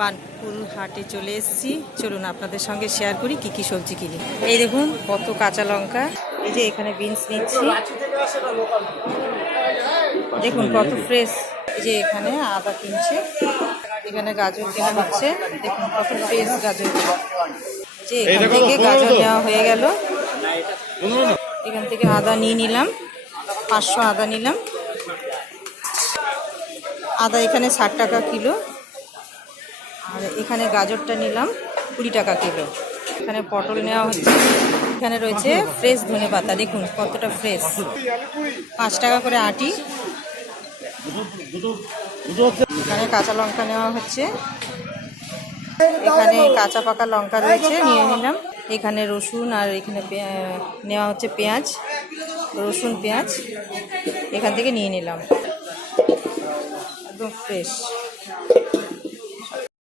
পানপুর হাটে চলে এসেছি। চলুন আপনাদের সঙ্গে শেয়ার করি কি কি সবজি কিনি। এই দেখুন কত কাঁচা লঙ্কা, এই যে এখানে বিনস নিচ্ছি, দেখুন কত ফ্রেশ। এই যে এখানে আদা কিনছে, এখানে গাজর কেনা হচ্ছে, দেখুন কত ফ্রেশ গাজর। যে এখান থেকে গাজর নেওয়া হয়ে গেল, এখান থেকে আদা নিয়ে নিলাম, 500 আদা নিলাম। আদা এখানে 60 টাকা কিলো, আর এখানে গাজরটা নিলাম 20 টাকা কিলো। এখানে পটল নেওয়া হচ্ছে, এখানে রয়েছে ফ্রেশ ধনেপাতা, দেখুন কতটা ফ্রেশ, 5 টাকা করে আটি। এখানে কাঁচা লঙ্কা নেওয়া হচ্ছে, এখানে কাঁচা পাকা লঙ্কা রয়েছে, নিয়ে নিলাম। এখানে রসুন, আর এখানে নেওয়া হচ্ছে পেঁয়াজ, রসুন পেঁয়াজ এখান থেকে নিয়ে নিলাম, একদম ফ্রেশ।